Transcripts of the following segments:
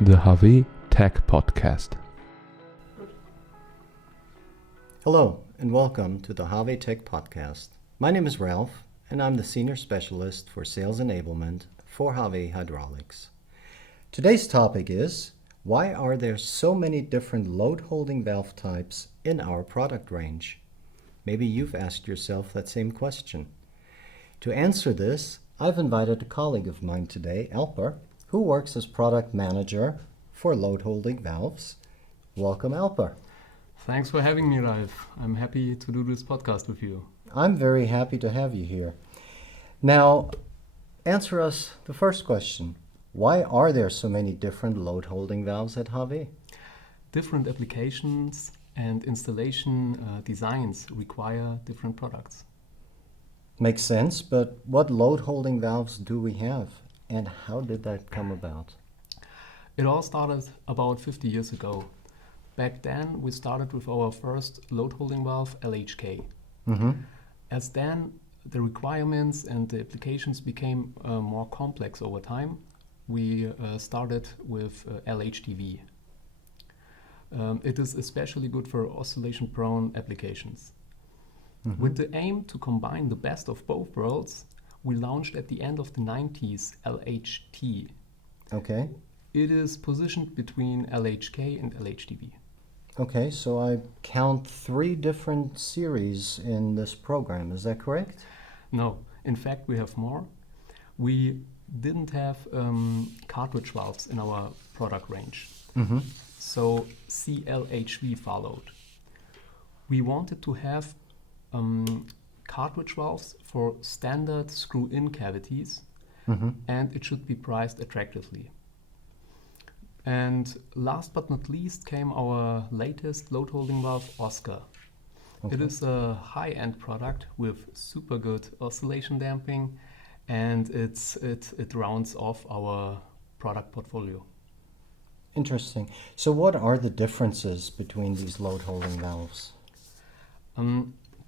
the HAWE Tech Podcast. Hello, and welcome to the HAWE Tech Podcast. My name is Ralph, and I'm the Senior Specialist for Sales Enablement for HAWE Hydraulics. Today's topic is, why are there so many different load-holding valve types in our product range? Maybe you've asked yourself that same question. To answer this, I've invited a colleague of mine today, Alper, who works as Product Manager for load-holding valves. Welcome, Alper. Thanks for having me, Ralph. I'm happy to do this podcast with you. I'm very happy to have you here. Now, answer us the first question. Why are there so many different load-holding valves at HAWE? Different applications and installation designs require different products. Makes sense, but what load-holding valves do we have, and how did that come about? It all started about 50 years ago. Back then, we started with our first load-holding valve, LHK. As then, the requirements and the applications became more complex over time. We started with LHDV. It is especially good for oscillation-prone applications. With the aim to combine the best of both worlds, we launched at the end of the 90s LHT. Okay. It is positioned between LHK and LHDV. Okay, so I count 3 different series in this program, is that correct? No, in fact we have more. We didn't have cartridge valves in our product range. So CLHV followed. We wanted to have cartridge valves for standard screw-in cavities, and it should be priced attractively. And last but not least came our latest load-holding valve, Oscar. It is a high-end product with super good oscillation damping, and it rounds off our product portfolio. Interesting. So what are the differences between these load-holding valves?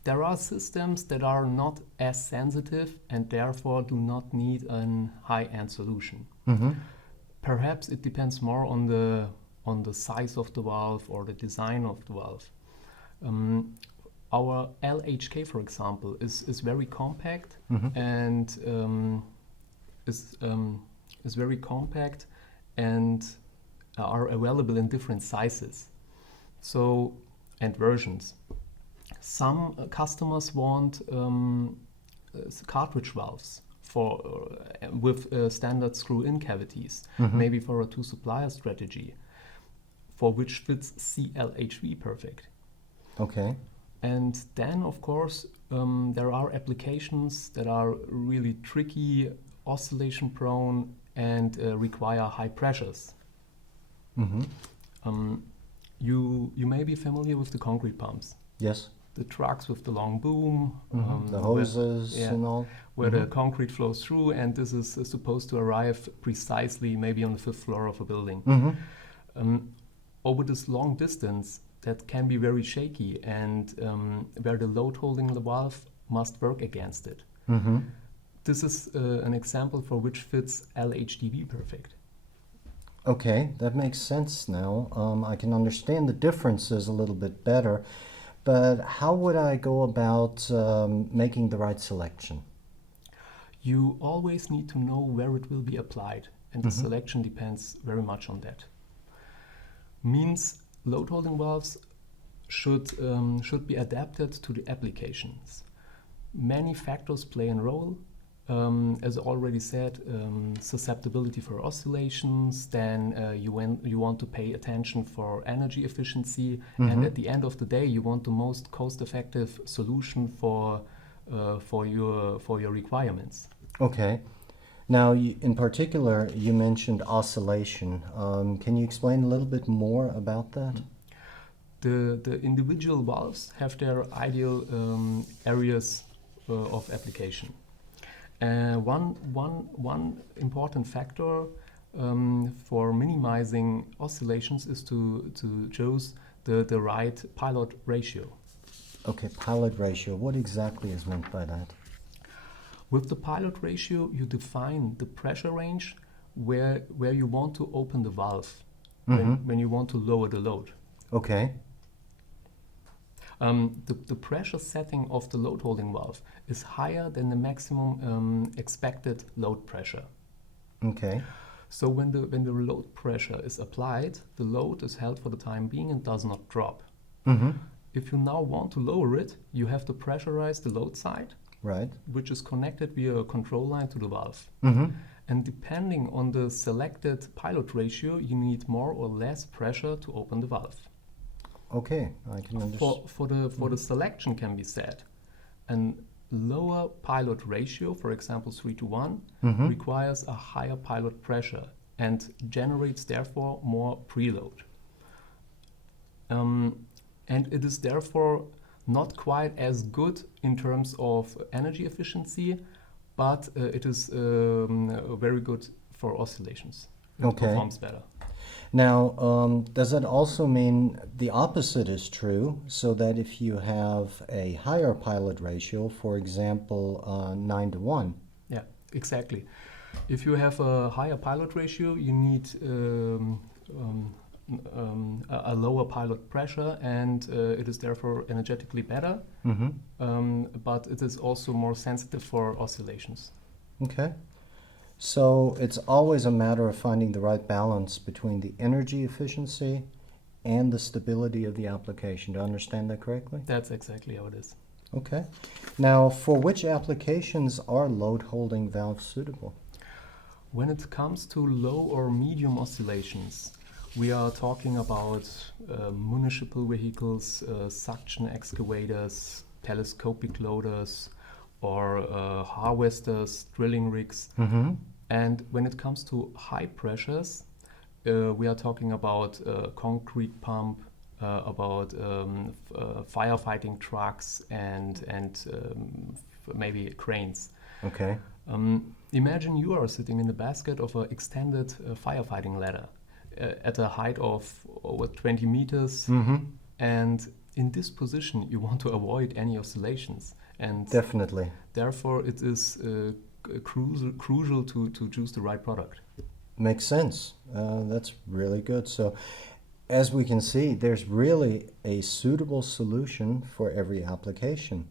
There are systems that are not as sensitive and therefore do not need a high-end solution. Perhaps it depends more on the size of the valve or the design of the valve. Our LHK, for example, is very compact and is very compact and are available in different sizes, and versions. Some customers want cartridge valves with standard screw-in cavities, maybe for a 2-supplier strategy, for which fits CLHV perfect. Okay. And then, of course, there are applications that are really tricky, oscillation-prone, and require high pressures. You may be familiar with the concrete pumps. Yes. The trucks with the long boom, the hoses and all. Where the concrete flows through, and this is supposed to arrive precisely maybe on the 5th floor of a building. Over this long distance, that can be very shaky, and where the load holding the valve must work against it. This is an example for which fits LHDV perfect. Okay, that makes sense now. I can understand the differences a little bit better. But how would I go about making the right selection? You always need to know where it will be applied, and the selection depends very much on that. Means load-holding valves should be adapted to the applications. Many factors play a role. As already said, susceptibility for oscillations, then you want to pay attention for energy efficiency, and at the end of the day you want the most cost-effective solution for your requirements. Okay. Now, in particular, you mentioned oscillation. Can you explain a little bit more about that? The individual valves have their ideal areas of application. One important factor for minimizing oscillations is to choose the right pilot ratio. Okay, pilot ratio. What exactly is meant by that? With the pilot ratio, you define the pressure range where you want to open the valve when you want to lower the load. Okay. The pressure setting of the load holding valve is higher than the maximum expected load pressure. Okay. So when the load pressure is applied, the load is held for the time being and does not drop. If you now want to lower it, you have to pressurize the load side, Right. which is connected via a control line to the valve. And depending on the selected pilot ratio, you need more or less pressure to open the valve. Okay, I can understand. For the selection can be set, and lower pilot ratio, for example 3:1, requires a higher pilot pressure and generates therefore more preload. And it is therefore not quite as good in terms of energy efficiency, but it is very good for oscillations. It Okay. performs better. Now, does that also mean the opposite is true? So that if you have a higher pilot ratio, for example, 9:1. Yeah, exactly. If you have a higher pilot ratio, you need a lower pilot pressure, and it is therefore energetically better, but it is also more sensitive for oscillations. Okay. So it's always a matter of finding the right balance between the energy efficiency and the stability of the application. Do I understand that correctly? That's exactly how it is. Okay. Now, for which applications are load holding valves suitable? When it comes to low or medium oscillations, we are talking about municipal vehicles, suction excavators, telescopic loaders, or harvesters, drilling rigs. And when it comes to high pressures, we are talking about concrete pump, about firefighting trucks, and maybe cranes. Okay. Imagine you are sitting in the basket of an extended firefighting ladder at a height of over 20 meters, and in this position you want to avoid any oscillations. And Definitely. therefore it is crucial to choose the right product. Makes sense. That's really good. So, as we can see, there's really a suitable solution for every application.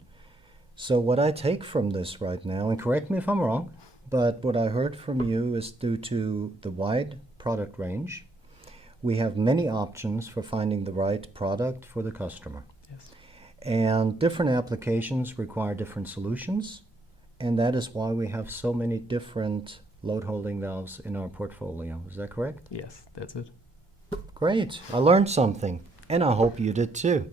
So, what I take from this right now, and correct me if I'm wrong, but what I heard from you is due to the wide product range, we have many options for finding the right product for the customer. Yes. And different applications require different solutions, and that is why we have so many different load holding valves in our portfolio. Is that correct? Yes, that's it. Great. I learned something, and I hope you did too.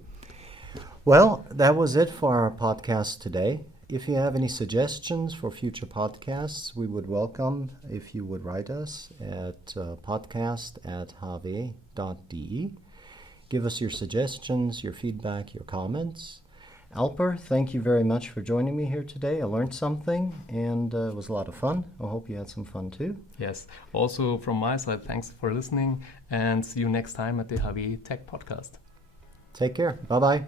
Well, that was it for our podcast today. If you have any suggestions for future podcasts, we would welcome if you would write us at podcast@hawe.de. Give us your suggestions, your feedback, your comments. Alper, thank you very much for joining me here today. I learned something, and it was a lot of fun. I hope you had some fun too. Yes. Also from my side, thanks for listening, and see you next time at the HAWE Tech Podcast. Take care. Bye-bye.